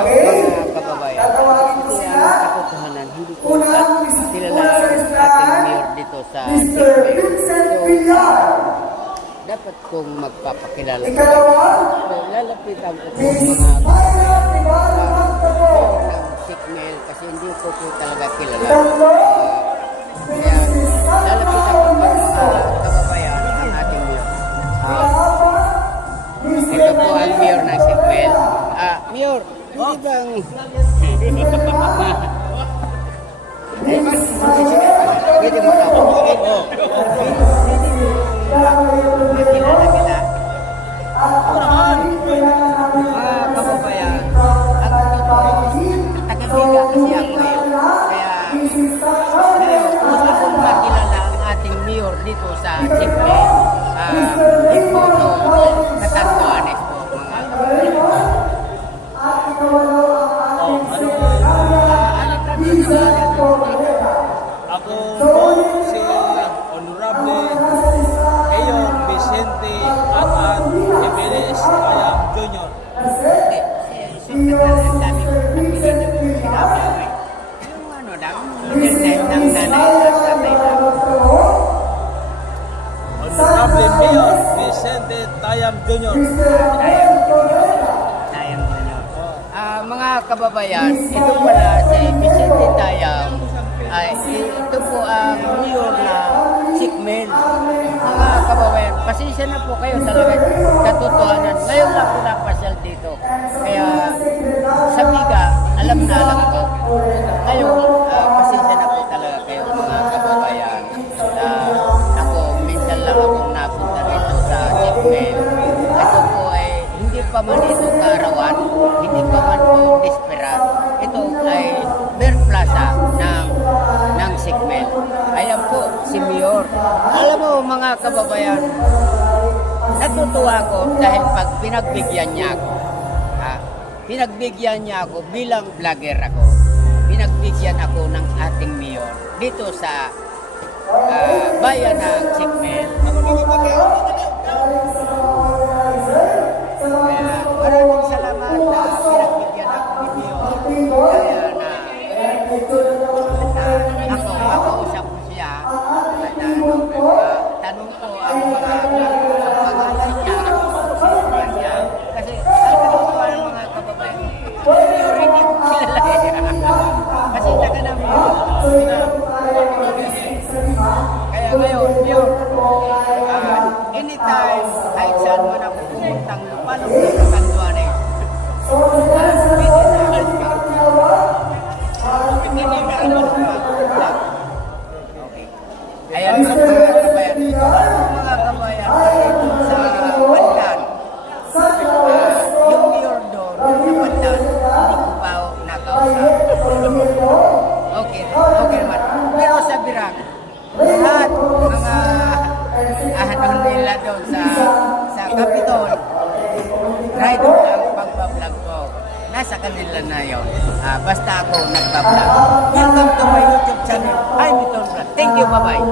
mga kababayan, kasi ang katotohanan, hindi ko kilala ang ating mayor dito sa Sikmel. So, dapat kong magpapakilala. So, lalapitan ko po mga mayor ng Sikmel kasi hindi ko po talaga kilala. Kaya, lalapitan ko po mga kababayan ang ating mayor. Ito po ang mayor ng Sikmel. Mayor, hindi bang... Pwede mo na ako. Makilala kita. Mga kababayan, ang taga-biga kasi ako eh. Kaya, gusto kong makilala ang ating mayor dito sa Sikmel. Ito Katanduanes po, mga kababayan. Ako po si Honorable Mayor Vicente Atan Jimenez Tayam Jr. Honorable Mayor Vicente Tayam Jr. Mga kababayan, ito pala si Vicente Tayam. Ito po ang mayor ng Sikmel. Mga kababayan, pasensya na po kayo talaga katotohanan. Ngayon lang po napasyal dito. Kaya sa biga, alam ko. Ngayon, pasensya na po talaga kayo mga kababayan. Ako, minsan lang akong napunta rito sa Sikmel. Ito po ay hindi pa man ito kaarawan, hindi pa man po desperat. Ito ay Bear Plaza ng Sikmel. Ayan po, si Mayor. Alam mo mga kababayan, natutuwa ko dahil pag pinagbigyan niya ako, pinagbigyan niya ako bilang vlogger ako, pinagbigyan ako ng ating Mayor dito sa bayan ng Sikmel. Maraming salamat na pinagbigyan ako ni Mayor. Kaya na ako, makausap ko siya. Tanong ko ang mga pangalan niya, sinuman niya. Kasi tanong ko ang mga kababayan. Mayor, hindi ko kilala. Kasi taga na Mayor. Kaya ngayon, Mayor, anytime, kahit saan man ako pumuntang lupalong ng Katanduanes. Ayan mga kabayan. Mga kabayan, sa Pandan. Yung mayor doon sa Pandan, hindi ko pa nakausap. Okay naman. Pero sa Birang, lahat mga ahanon nila doon sa Capitol, rider ang pagbablog ko. Nasa kanila na yun. Basta ako nagbablog. Welcome to my YouTube channel. I'm Milton Vlog. Thank you. Bye-bye.